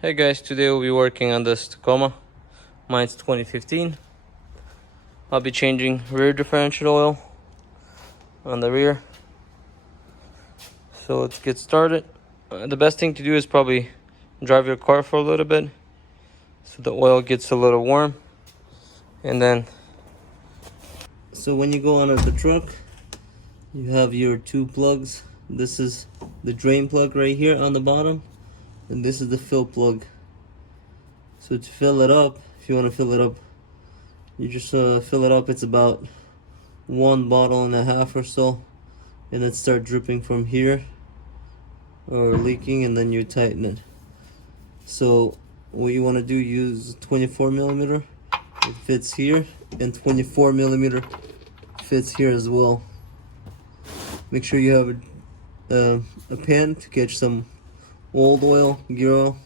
Hey guys, today we'll be working on this Tacoma. Mine's 2015. I'll be changing rear differential oil on the rear. So let's get started. The best thing to do is probably drive your car for a little bit so the oil gets a little warm. And then, so when you go on the truck, you have your two plugs. This is the drain plug right here on the bottom, and this is the fill plug. So to fill it up, if you want to fill it up, you just fill it up. It's about 1.5 bottles or so, and then start dripping from here or leaking, and then you tighten it. So what you want to do, use 24 millimeter. It fits here, and 24 millimeter fits here as well. Make sure you have a pan to catch some old oil, gear oil.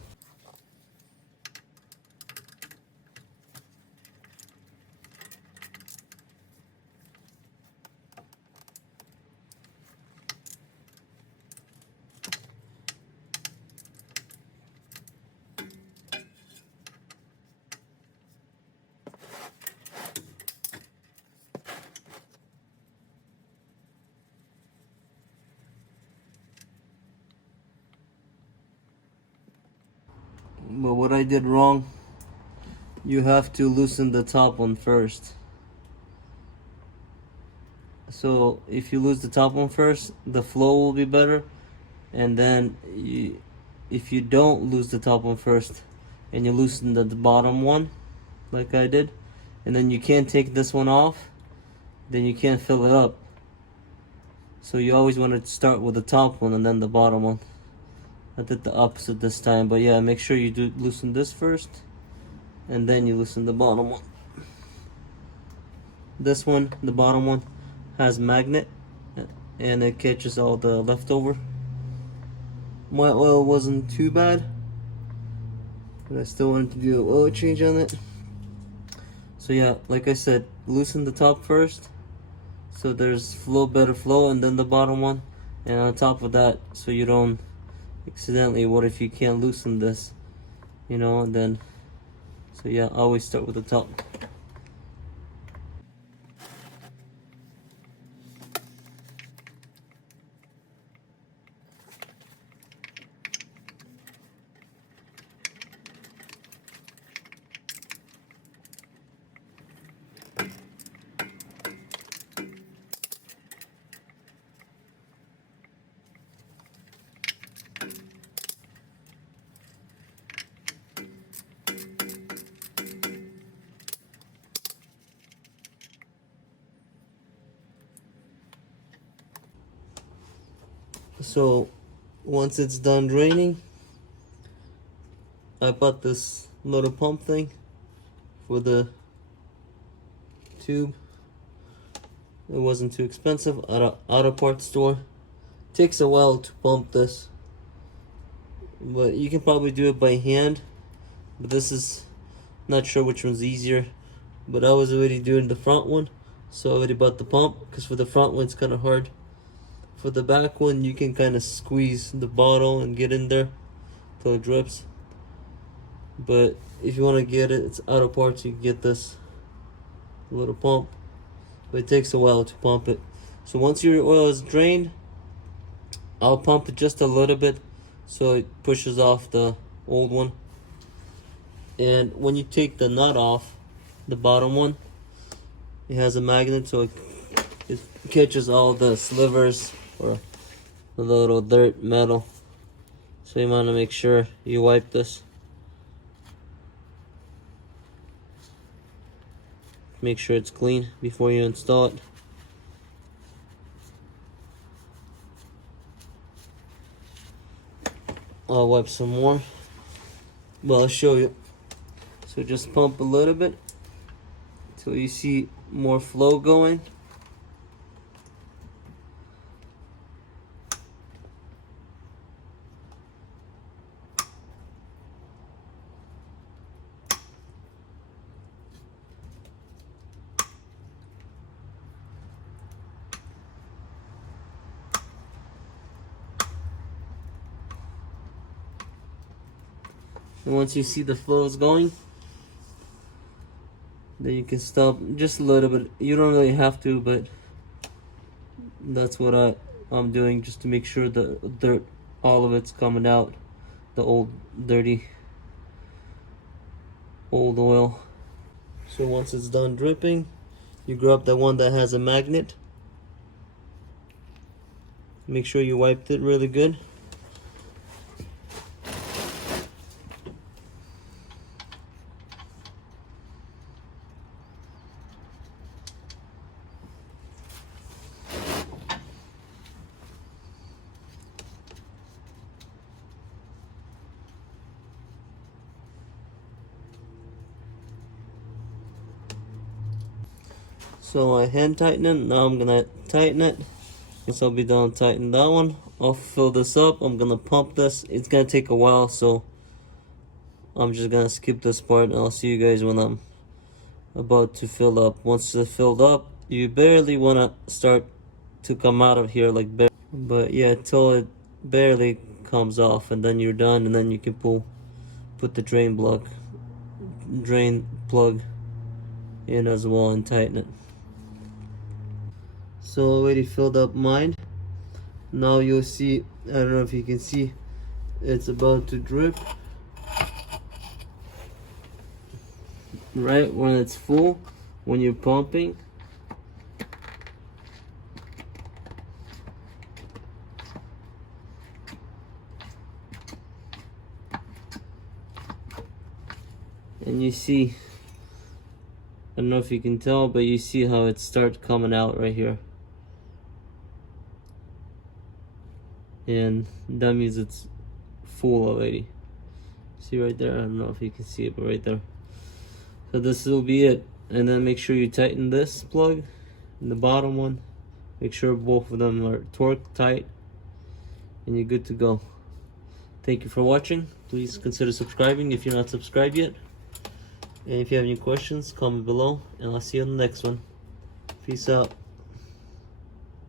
But what I did wrong, you have to loosen the top one first. So if you lose the top one first, the flow will be better. And then if you don't lose the top one first and you loosen the bottom one like I did, and then you can't take this one off, then you can't fill it up. So you always want to start with the top one and then the bottom one. I did the opposite this time, but yeah, make sure you do loosen this first and then you loosen the bottom one. This one, the bottom one, has magnet and it catches all the leftover. My oil wasn't too bad, but I still wanted to do an oil change on it. So yeah, like I said, loosen the top first so there's better flow, and then the bottom one, and on top of that, so you don't accidentally, what if you can't loosen this, and then, so yeah, always start with the top. So once it's done draining, I bought this little pump thing for the tube. It wasn't too expensive at an auto parts store. Takes a while to pump this, but you can probably do it by hand. But this is, not sure which one's easier, but I was already doing the front one, so I already bought the pump, because for the front one it's kind of hard. For the back one, you can kind of squeeze the bottle and get in there till it drips. But if you want to get it, it's out of parts, you can get this little pump, but it takes a while to pump it. So once your oil is drained, I'll pump it just a little bit so it pushes off the old one. And when you take the nut off, the bottom one, it has a magnet, so it catches all the slivers or the little dirt, metal. So you want to make sure you wipe this. Make sure it's clean before you install it. I'll wipe some more. Well, I'll show you. So just pump a little bit till you see more flow going. And once you see the flow is going, then you can stop just a little bit. You don't really have to, but that's what I'm doing, just to make sure the dirt, all of it's coming out, the old dirty old oil. So once it's done dripping, you grab the one that has a magnet. Make sure you wiped it really good. So I hand tighten it. Now I'm gonna tighten it. Once I'll be done tightening that one, I'll fill this up. I'm gonna pump this. It's gonna take a while, so I'm just gonna skip this part, and I'll see you guys when I'm about to fill up. Once it's filled up, you barely wanna start to come out of here, like but yeah, till it barely comes off, and then you're done, and then you can put the drain plug in as well and tighten it. So already filled up mine. Now you'll see, I don't know if you can see, it's about to drip. Right when it's full, when you're pumping. And you see, I don't know if you can tell, but you see how it starts coming out right here. And that means it's full already. See right there? I don't know if you can see it, but right there. So this will be it. And then make sure you tighten this plug and the bottom one. Make sure both of them are torqued tight, and you're good to go. Thank you for watching. Please consider subscribing if you're not subscribed yet. And if you have any questions, comment below, and I'll see you on the next one. Peace out.